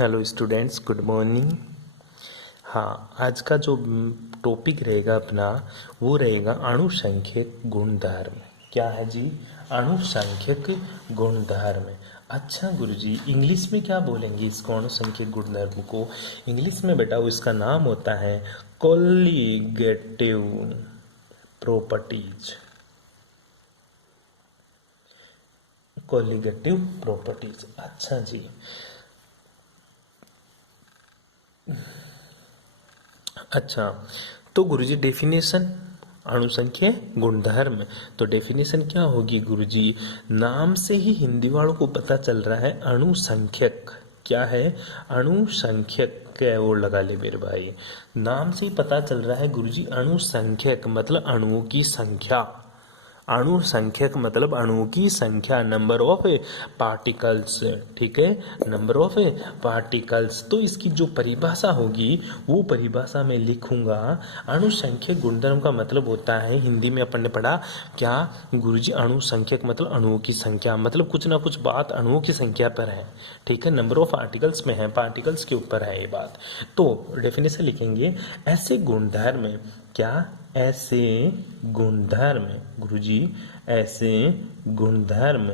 Hello students, good morning. हाँ, आज का जो टॉपिक रहेगा अपना वो रहेगा अणुसंख्यक गुणधर्म। क्या है जी? अणुसंख्यक गुणधर्म। अच्छा गुरुजी, इंग्लिश में क्या बोलेंगे इसको, अणुसंख्यक गुणधर्म को? इंग्लिश में बेटा इसका नाम होता है कोलिगेटिव प्रॉपर्टीज। Colligative properties. अच्छा जी, अच्छा तो गुरुजी डेफिनेशन अणुसंख्य गुणधर्म, तो डेफिनेशन क्या होगी गुरुजी? नाम से ही हिंदी वालों को पता चल रहा है अणुसंख्यक क्या है। अणुसंख्यक क्या वो लगा ले मेरे भाई, नाम से ही पता चल रहा है गुरुजी अणुसंख्यक मतलब अणुओं की संख्या। अणुसंख्यक मतलब अणुओं की संख्या, नंबर ऑफ पार्टिकल्स। ठीक है, नंबर ऑफ पार्टिकल्स। तो इसकी जो परिभाषा होगी वो परिभाषा में लिखूंगा। अणुसंख्यक गुणधर्म का मतलब होता है, हिंदी में अपन ने पढ़ा क्या गुरुजी? अणुसंख्यक मतलब अणुओं की संख्या, मतलब कुछ ना कुछ बात अणुओं की संख्या पर है। ठीक है, नंबर ऑफ पार्टिकल्स में है, पार्टिकल्स के ऊपर है ये बात। तो डेफिनेशन लिखेंगे, ऐसे गुणधर्म क्या, ऐसे गुणधर्म गुरुजी, ऐसे गुणधर्म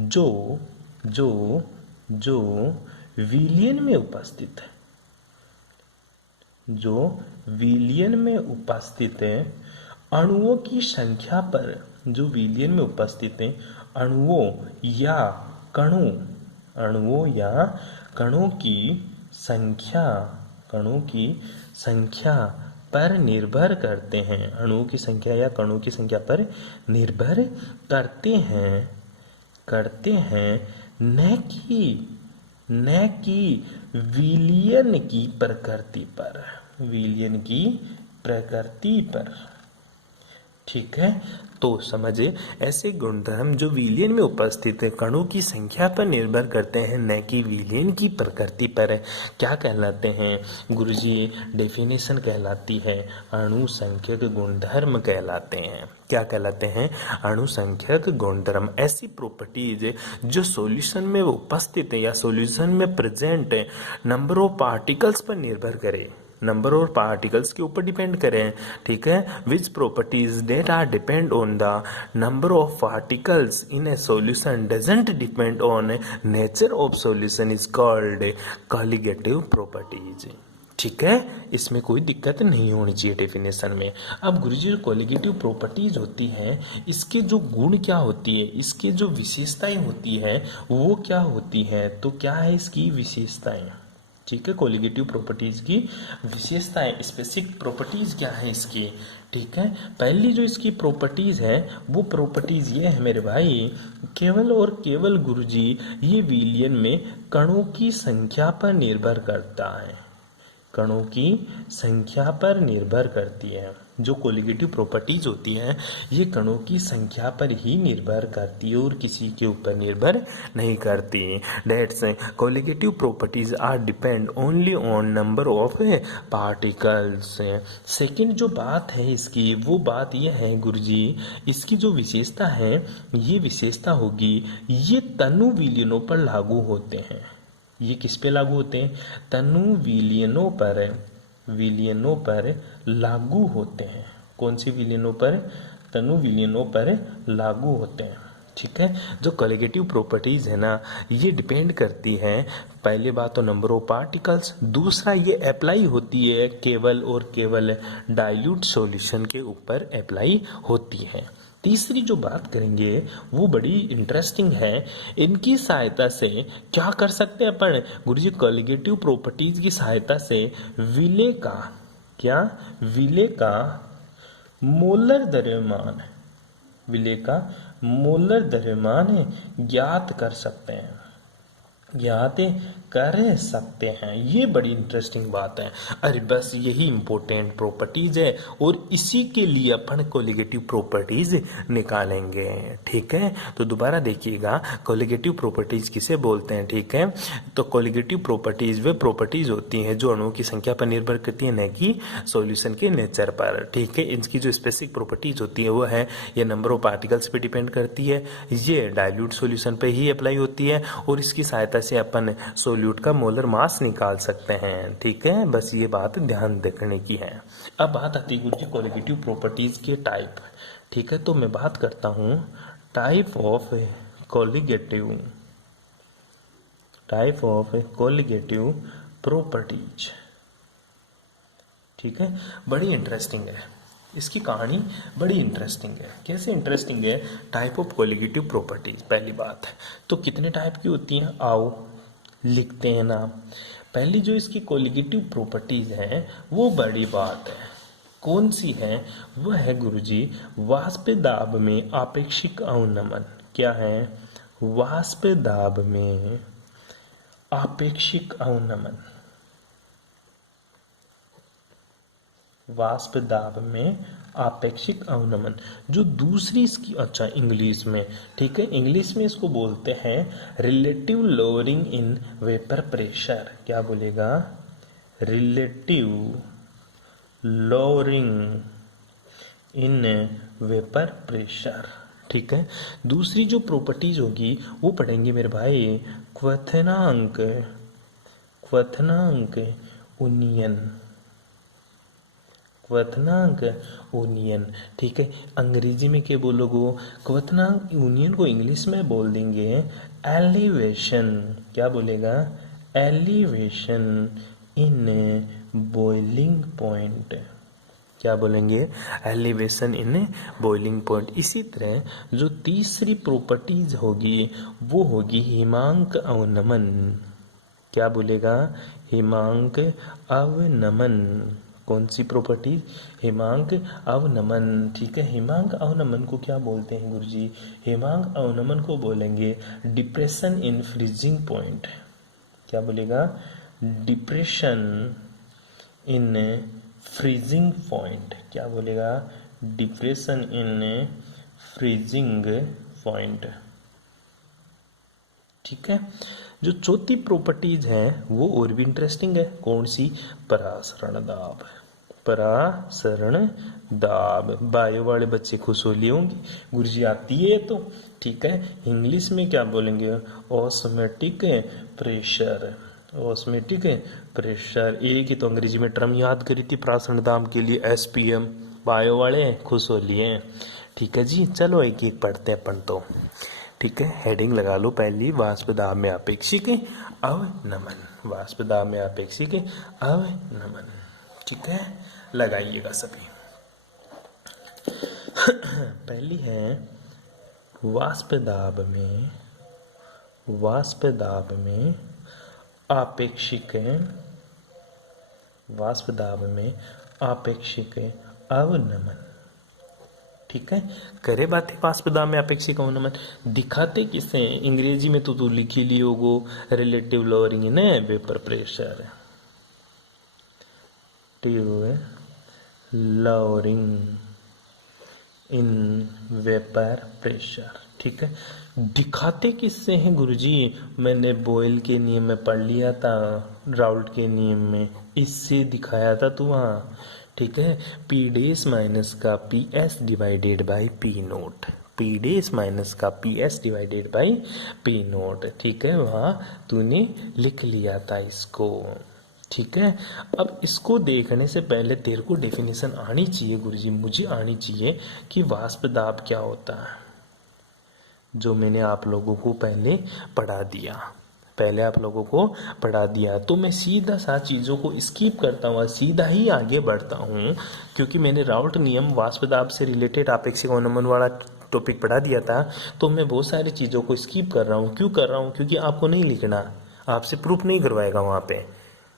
जो जो जो विलयन में उपस्थित है, जो विलयन में उपस्थित है अणुओं की संख्या पर, जो विलयन में उपस्थित है अणुओं या कणों, अणुओं या कणों की संख्या, कणों की संख्या पर निर्भर करते हैं, अणुओं की संख्या या कणों की संख्या पर निर्भर करते हैं न कि विलयन की प्रकृति पर, विलयन की प्रकृति पर। ठीक है, तो समझे, ऐसे गुणधर्म जो विलयन में उपस्थित है कणों की संख्या पर निर्भर करते हैं न कि विलयन की प्रकृति पर, क्या कहलाते हैं गुरुजी? डेफिनेशन कहलाती है अणुसंख्यक गुणधर्म कहलाते हैं। क्या कहलाते हैं? अणुसंख्यक गुणधर्म। ऐसी प्रॉपर्टीज जो सॉल्यूशन में उपस्थित है या सॉल्यूशन में प्रेजेंट है नंबर ऑफ पार्टिकल्स पर निर्भर करे, नंबर ऑफ पार्टिकल्स के ऊपर डिपेंड करें। ठीक है, which properties that are depend on the number of particles in a solution doesn't depend on nature of solution is called colligative properties. ठीक है, इसमें कोई दिक्कत नहीं होनी चाहिए डेफिनेशन में। अब गुरुजी, कॉलिगेटिव प्रॉपर्टीज होती है, इसके जो गुण क्या होती है, इसके जो विशेषताएं होती है वो क्या होती है? तो क्या है इसकी विशेषताएं? ठीक है, कोलिगेटिव प्रॉपर्टीज की विशेषताएं, स्पेसिफिक प्रॉपर्टीज क्या है इसकी? ठीक है, पहली जो इसकी प्रॉपर्टीज है वो प्रॉपर्टीज ये है मेरे भाई, केवल और केवल गुरुजी ये विलयन में कणों की संख्या पर निर्भर करता है, कणों की संख्या पर निर्भर करती है। जो कोलिगेटिव प्रॉपर्टीज होती हैं ये कणों की संख्या पर ही निर्भर करती है और किसी के ऊपर निर्भर नहीं करती। That's colligative properties are depend only on number of particles. Second जो बात है इसकी, वो बात ये है गुरुजी, इसकी जो विशेषता है ये विशेषता होगी ये तनु विलयनों पर लागू होते हैं। ये किस पे लागू होते हैं? तनु विलयनों पर, विलयनों पर लागू होते हैं। कौन सी विलयनों पर? तनु विलयनों पर लागू होते हैं। ठीक है, जो कॉलिगेटिव प्रॉपर्टीज है ना ये डिपेंड करती है, पहले बात तो नंबर ऑफ पार्टिकल्स, दूसरा ये अप्लाई होती है केवल और केवल डाइल्यूट सॉल्यूशन के ऊपर अप्लाई होती है। तीसरी जो बात करेंगे वो बड़ी इंटरेस्टिंग है, इनकी सहायता से क्या कर सकते हैं अपन गुरुजी? कॉलिगेटिव प्रॉपर्टीज की सहायता से विलय का, क्या विलय का मोलर द्रव्यमान, विलय का मोलर द्रव्यमान ज्ञात कर सकते हैं, ज्ञात कर सकते हैं। ये बड़ी इंटरेस्टिंग बात है। अरे बस यही इंपॉर्टेंट प्रॉपर्टीज है और इसी के लिए अपन कोलिगेटिव प्रॉपर्टीज निकालेंगे। ठीक है, तो दोबारा देखिएगा कोलिगेटिव प्रॉपर्टीज किसे बोलते हैं। ठीक है, तो कोलिगेटिव प्रॉपर्टीज वे प्रॉपर्टीज होती हैं जो अणुओं की संख्या पर निर्भर करती है न कि सॉल्यूशन के नेचर पर। ठीक है, इनकी जो स्पेसिफिक प्रॉपर्टीज होती है वो है ये नंबर ऑफ पार्टिकल्स पे डिपेंड करती है, ये डाइल्यूट सॉल्यूशन पे ही अप्लाई होती है और इसकी सहायता ऐसे अपन सोल्यूट का मोलर मास निकाल सकते हैं। ठीक है, बस ये बात ध्यान रखने की है। अब बात आती है गुरुजी कोलिगेटिव प्रॉपर्टीज के टाइप। ठीक है, तो मैं बात करता हूँ टाइप ऑफ कोलिगेटिव प्रॉपर्टीज। ठीक है, बड़ी इंटरेस्टिंग है, इसकी कहानी बड़ी इंटरेस्टिंग है। कैसे इंटरेस्टिंग है? Type of colligative properties. पहली बात है तो कितने टाइप की होती हैं, आओ लिखते हैं नाम। पहली जो इसकी कोलिगेटिव प्रॉपर्टीज हैं वो बड़ी बात है। कौन सी है? वह है गुरुजी वाष्प दाब में आपेक्षिक अवनमन। क्या है? वाष्प दाब में आपेक्षिक अवनमन। वाष्प दाब में आपेक्षिक अवनमन। जो दूसरी इसकी, अच्छा इंग्लिश में, ठीक है, इंग्लिश में इसको बोलते हैं relative lowering in vapour pressure. क्या बोलेगा? Relative lowering in vapour pressure. ठीक है, दूसरी जो प्रॉपर्टीज होगी वो पढ़ेंगे मेरे भाई क्वथनांक उन्नयन। क्वथनांक यूनियन। ठीक है, अंग्रेजी में क्या बोलोगे? क्वथनांक यूनियन को इंग्लिश में बोल देंगे एलिवेशन। क्या बोलेगा? Elevation in boiling point. क्या बोलेंगे? Elevation in boiling point. इसी तरह जो तीसरी प्रॉपर्टीज होगी वो होगी हिमांक अवनमन। क्या बोलेगा? हिमांक अवनमन। कौन सी प्रॉपर्टी? हिमांक अवनमन। ठीक है, हिमांक अवनमन को क्या बोलते हैं गुरुजी? हिमांक अवनमन को बोलेंगे डिप्रेशन इन फ्रीजिंग पॉइंट। क्या बोलेगा? Depression in freezing point. क्या बोलेगा? Depression in freezing point. ठीक है, जो चौथी प्रॉपर्टीज है वो और भी इंटरेस्टिंग है। कौन सी? परासरण दाब। परासरण दाब। बायो वाले बच्चे खुश हो लिए होंगे, गुरुजी आती है तो। ठीक है, इंग्लिश में क्या बोलेंगे? Osmotic pressure. Osmotic pressure. एक ही तो अंग्रेजी में टर्म याद करी थी परासरण दाब के लिए, एसपीएम। बायो वाले खुश हो लिए। ठीक है जी, चलो एक एक पढ़ते हैं अपन तो। ठीक है, हेडिंग लगा लो पहली, वाष्प दाब में आपेक्षिक अवनमन। वाष्प दाब में आपेक्षिक अवनमन। ठीक है, लगाइएगा सभी। पहली है वाष्प दाब में आपेक्षिक अवनमन। ठीक है, करे बातें वाष्प दाब में आपेक्षिक अवनमन। दिखाते किसे? अंग्रेजी में तो तू लिख ही लियोगो relative lowering in vapour pressure. Lowering in vapour pressure. ठीक है, दिखाते किससे हैं गुरुजी? मैंने बॉयल के नियम में पढ़ लिया था, राउल्ट के नियम में, इससे दिखाया था तू वहाँ। ठीक है, पी डेस माइनस का P S divided by P naught. P डेस माइनस का P S divided by P naught. ठीक है, वहाँ तूने लिख लिया था इसको। ठीक है, अब इसको देखने से पहले तेरे को डेफिनेशन आनी चाहिए गुरुजी, मुझे आनी चाहिए कि वाष्प दाब क्या होता है, जो मैंने आप लोगों को पहले पढ़ा दिया। तो मैं सीधा सा चीज़ों को स्किप करता हुआ सीधा ही आगे बढ़ता हूँ, क्योंकि मैंने राउल्ट नियम वाष्प दाब से रिलेटेड आपेक्षिक अवनमन वाला टॉपिक पढ़ा दिया था। तो मैं बहुत सारी चीज़ों को स्किप कर रहा हूँ। क्यों कर रहा हूँ? क्योंकि आपको नहीं लिखना, आपसे प्रूफ नहीं करवाएगा वहाँ पे।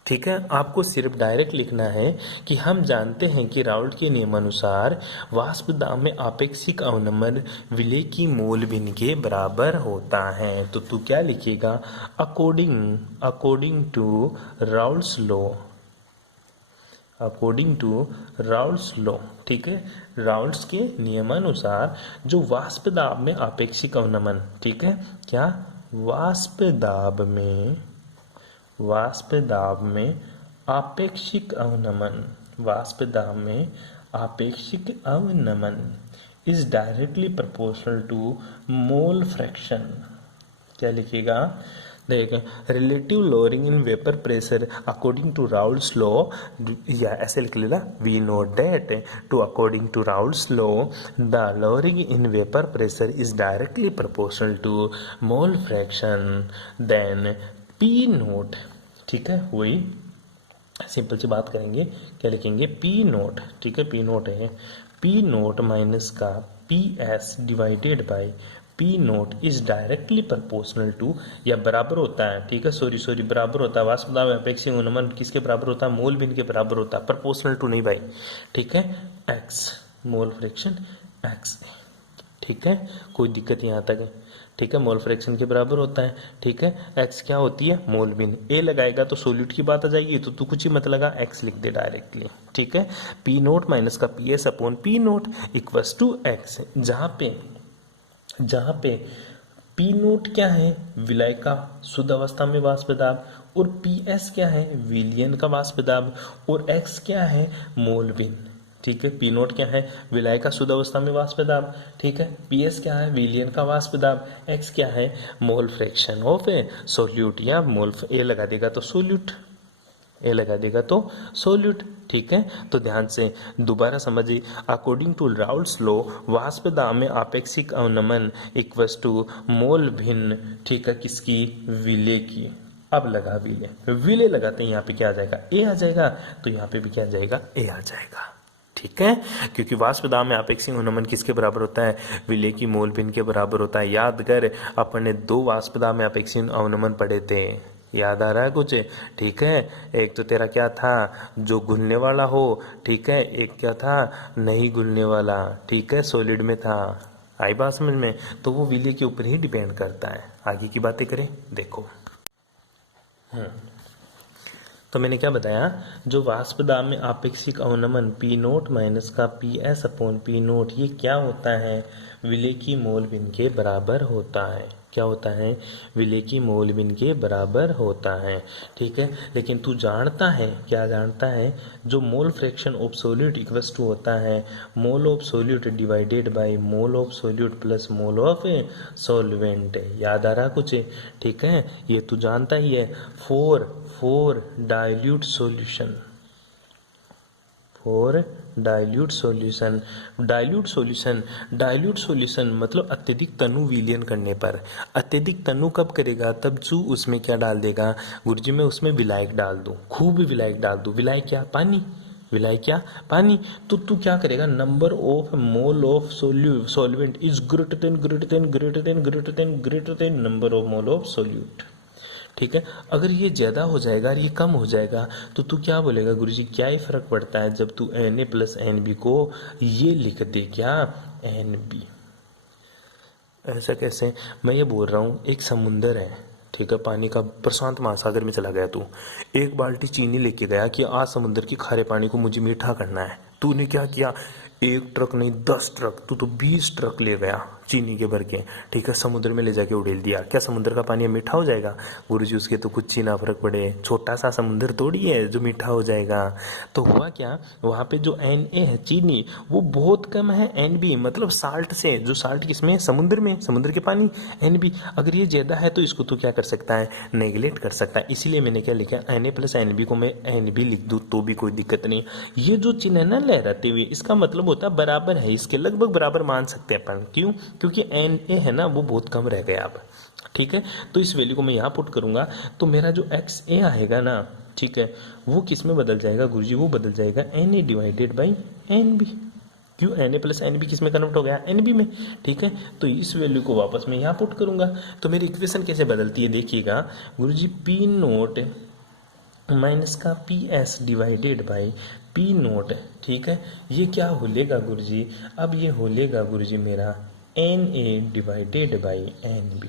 ठीक है, आपको सिर्फ डायरेक्ट लिखना है कि हम जानते हैं कि राउल्ट के नियमानुसार वाष्प दाब में आपेक्षिक अवनमन विलेय की मोल भिन्न के बराबर होता है। तो तू क्या लिखेगा? According to Raoult's law. ठीक है, राउल्ट्स के नियमानुसार जो वाष्प दाब में आपेक्षिक अवनमन, ठीक है, क्या वाष्प दाब में आपेक्षिक अवनमन is directly proportional to mole fraction. क्या लिखेगा? देख, relative lowering in vapour pressure according to Raoult's law, या ऐसे लिख लेना, we know that to according to Raoult's law the lowering in vapour pressure is directly proportional to mole fraction then P naught. ठीक है, वही simple सी बात करेंगे, क्या लिखेंगे, पी नोट। ठीक है, पी नोट है, पी नोट माइनस का P S divided by p naught is directly proportional to, या बराबर होता है, ठीक है, सॉरी बराबर होता है, वाष्प दाब अपेक्षित अनुमान किसके बराबर होता है, मोल बिन के बराबर होता है, प्रोपोर्शनल टू नहीं भाई। ठीक है, एक्स मोल फ्रैक्शन एक्स। ठीक है, कोई दिक्कत यहाँ तक है। ठीक है, मोल फ्रैक्शन के बराबर होता है। ठीक है, एक्स क्या होती है, मोल बिन। ए लगाएगा तो सोल्यूट की बात आ जाएगी, तो तू कुछ ही मत लगा, एक्स लिख दे डायरेक्टली। ठीक है, पी नोट माइनस का P s upon p naught equals to x, जहां पे पी नोट क्या है, विलय का शुद्ध अवस्था में वाष्प दाब, और पी एस क्या है, विलयन का वाष्प दाब, और एक्स क्या है, मोल बिन। ठीक है, पी नोट क्या है, विलय का शुद्ध अवस्था में वाष्प दाब। ठीक है, पी एस क्या है, विलयन का वाष्प दाब, एक्स क्या है, मोल फ्रैक्शन ऑफ ए सोल्यूट, या मोल ए लगा देगा तो सोल्यूट, ए लगा देगा तो सोल्यूट। ठीक है, तो ध्यान से दोबारा समझिए, अकॉर्डिंग टू राउल्स लॉ वाष्प दाब में आपेक्षिक अवनमन इक्वल्स टू मोल भिन्न, ठीक है, किसकी, विलेय की। अब लगा विलेय लगाते हैं, यहाँ पे क्या आ जाएगा, ए आ जाएगा, तो यहाँ पे भी क्या आ जाएगा, ए आ जाएगा। ठीक है, क्योंकि वाष्प दाब में आपेक्षिक अवनमन किसके बराबर होता है, विलेय की मोल भिन्न के बराबर होता है। याद कर, अपन ने दो वाष्प दाब में आपेक्षिक अवनमन पढ़े थे, याद आ रहा है कुछ। ठीक है, एक तो तेरा क्या था, जो घुलने वाला हो, ठीक है, एक क्या था, नहीं घुलने वाला। ठीक है, सॉलिड में था, आई बात समझ में, तो वो विलेय के ऊपर ही डिपेंड करता है। आगे की बातें करें, देखो। तो मैंने क्या बताया, जो वाष्प दाब में आपेक्षिक अवनमन पी नोट माइनस का P s upon p note, ये क्या होता है, विलेय की मोल बिन के बराबर होता है। क्या होता है, विलेय की मोल बिन के बराबर होता है। ठीक है, लेकिन तू जानता है, क्या जानता है, जो mole fraction of solute equals to होता है mole of solute divided by mole of solute plus mole of solvent. याद आ रहा कुछ। ठीक है, ये तू जानता ही है। Four dilute solution, for dilute solution, dilute solution मतलब अत्यधिक तनु विलयन करने पर। अत्यधिक तनु कब करेगा, तब तू उसमें क्या डाल देगा, गुरुजी मैं उसमें विलायक डाल दूं, खूब विलायक डाल दूं। विलायक क्या, पानी, विलायक क्या, पानी। तो तू क्या करेगा, number of mole of solvent is greater than number of mole of solute. ठीक है, अगर ये ज़्यादा हो जाएगा और ये कम हो जाएगा, तो तू क्या बोलेगा, गुरुजी क्या ही फर्क पड़ता है, जब तू Na प्लस NB को ये लिख दे, क्या, NB। ऐसा कैसे, मैं ये बोल रहा हूँ, एक समुंदर है, ठीक है, पानी का, प्रशांत महासागर में चला गया तू, एक बाल्टी चीनी लेके गया कि आज समुद्र की खारे पानी को मुझे मीठा करना है। तूने क्या किया, एक ट्रक नहीं 10 ट्रक, तू तो 20 ट्रक ले गया चीनी के भर के, ठीक है, समुद्र में ले जाके उड़ेल दिया। क्या समुद्र का पानी मीठा हो जाएगा, गुरुजी उसके तो कुछ ही ना फर्क पड़े, छोटा सा समुद्र थोड़ी है जो मीठा हो जाएगा। तो हुआ क्या, वहाँ पे जो Na है, चीनी, वो बहुत कम है NB, मतलब साल्ट से, जो साल्ट किसमें, समुद्र में, समुद्र के पानी NB। अगर ये ज़्यादा है तो इसको तो क्या कर सकता है, नेगलेक्ट कर सकता है। इसीलिए मैंने क्या लिखा, Na प्लस NB को मैं NB लिख दूँ तो भी कोई दिक्कत नहीं। ये जो चिन्ह है ना लहराते हुए, इसका मतलब होता है बराबर है, इसके लगभग बराबर मान सकते हैं अपन। क्यों, क्योंकि Na है ना वो बहुत कम रह गया अब। ठीक है, तो इस वैल्यू को मैं यहाँ पुट करूंगा, तो मेरा जो XA आएगा ना, ठीक है, वो किस में बदल जाएगा गुरुजी, वो बदल जाएगा Na डिवाइडेड बाई NB। क्यों, Na प्लस NB किस में कन्वर्ट हो गया, NB में। ठीक है, तो इस वैल्यू को वापस मैं यहाँ पुट करूंगा, तो मेरी इक्वेशन कैसे बदलती है, देखिएगा गुरुजी, पी नोट माइनस का P S divided by P naught. ठीक है, ये क्या हो लेगा गुरुजी, अब ये हो लेगा गुरुजी मेरा Na डिवाइडेड बाई NB।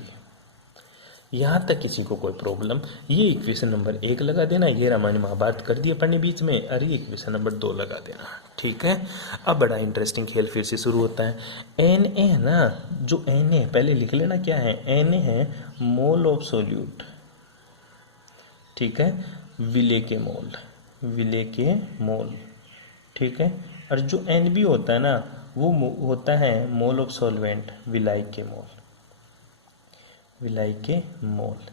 यहाँ तक किसी को कोई प्रॉब्लम, ये इक्वेशन नंबर 1 लगा देना, ये रामायण महाभारत कर दिया पढ़ने बीच में, अरे इक्वेशन नंबर 2 लगा देना। ठीक है, अब बड़ा इंटरेस्टिंग खेल फिर से शुरू होता है। Na है ना, जो Na पहले लिख लेना क्या है, Na है मोल ऑफ सोल्यूट, ठीक है, विलेय के मोल, विलेय के मोल। ठीक है, और जो NB होता है ना, वो होता है मोल ऑफ सॉल्वेंट, विलायक के मोल, विलायक के मोल।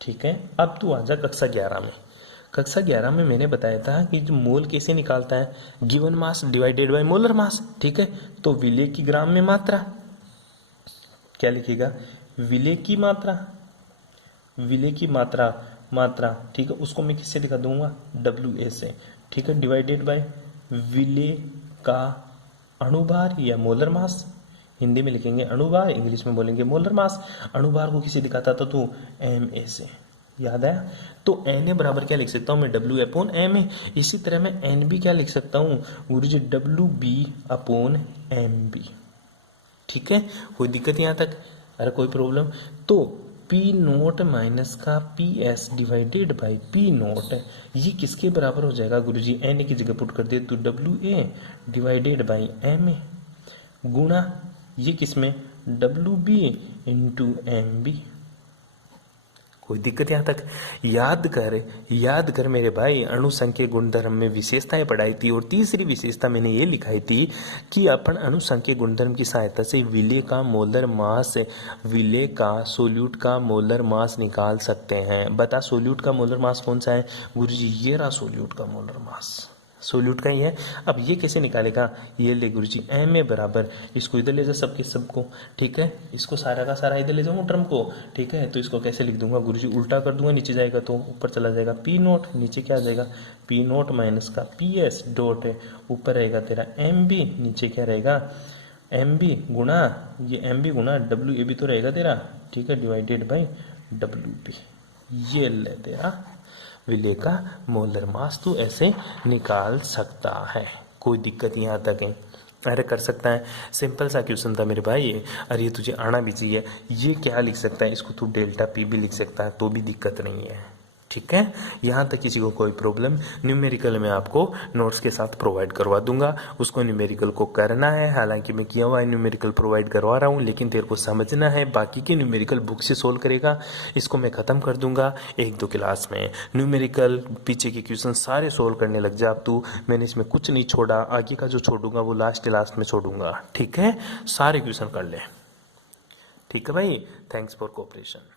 ठीक है, अब तू आजा कक्षा 11 में। कक्षा 11 में मैंने बताया था कि जो मोल कैसे निकालता है, given mass divided by molar mass. ठीक है, तो विलेय की ग्राम में मात्रा क्या लिखेगा, विलेय की मात्रा, विलेय की मात्रा, मात्रा, ठीक है, उसको मैं किससे दिखा दूंगा, WA से। ठीक है, डिवाइडेड बाय विलेय का अणुभार या मोलर मास, हिंदी में लिखेंगे अणुभार, इंग्लिश में बोलेंगे मोलर मास। अणुभार को किसे दिखाता था तो MA से, याद आया। तो Na बराबर क्या लिख सकता हूँ मैं, W अपॉन MA। इसी तरह मैं NB क्या लिख सकता हूँ गुरुजी, WB अपॉन MB। ठीक है, कोई दिक्कत यहाँ तक, अरे कोई प्रॉब्लम। तो P नोट माइनस का PS divided by P note, ये किसके बराबर हो जाएगा गुरुजी, Na की जगह पुट कर दिए तो WA डिवाइडेड बाई MA गुणा ये किसमें, WB इंटू MB। कोई दिक्कत यहाँ तक, याद कर मेरे भाई, अणुसंख्य गुणधर्म में विशेषताएं पढ़ाई थी और तीसरी विशेषता मैंने ये लिखाई थी कि अपन अणुसंख्य गुणधर्म की सहायता से विलेय का मोलर मास, विलेय का सोल्यूट का मोलर मास निकाल सकते हैं। बता सोल्यूट का मोलर मास कौन सा है गुरुजी, ये रहा सोल्यूट का मोलर मास, सोल्यूट का ही है। अब ये कैसे निकालेगा, ये ले गुरुजी MA बराबर, इसको इधर ले जा सबके सबको, ठीक है, इसको सारा का सारा इधर ले जाऊंगा टर्म को। ठीक है, तो इसको कैसे लिख दूंगा गुरुजी, उल्टा कर दूंगा, नीचे जाएगा तो ऊपर चला जाएगा P नोट, नीचे क्या आ जाएगा P नोट माइनस का PS डॉट है, ऊपर रहेगा तेरा MB, नीचे क्या रहेगा MB गुणा ये MB गुणा WAB तो रहेगा तेरा, ठीक है, डिवाइडेड बाई WB। ये ले तेरा विलेय का मोलर मास तू ऐसे निकाल सकता है। कोई दिक्कत यहाँ तक है, अरे कर सकता है, सिंपल सा क्वेश्चन था मेरे भाई ये। अरे ये तुझे आना भी चाहिए। ये क्या लिख सकता है, इसको तू डेल्टा P भी लिख सकता है, तो भी दिक्कत नहीं है। ठीक है, यहाँ तक किसी को कोई प्रॉब्लम, न्यूमेरिकल में आपको नोट्स के साथ प्रोवाइड करवा दूंगा, उसको न्यूमेरिकल को करना है। हालांकि मैं किया हुआ है न्यूमेरिकल प्रोवाइड करवा रहा हूँ, लेकिन तेरे को समझना है, बाकी के न्यूमेरिकल बुक से सोल्व करेगा। इसको मैं ख़त्म कर दूंगा 1-2 क्लास में। न्यूमेरिकल पीछे के क्वेश्चन सारे सोल्व करने लग जा अब तू, मैंने इसमें कुछ नहीं छोड़ा, आगे का जो छोड़ूंगा वो लास्ट में छोड़ूंगा। ठीक है, सारे क्वेश्चन कर ले। ठीक है भाई, थैंक्स फॉर कोऑपरेशन।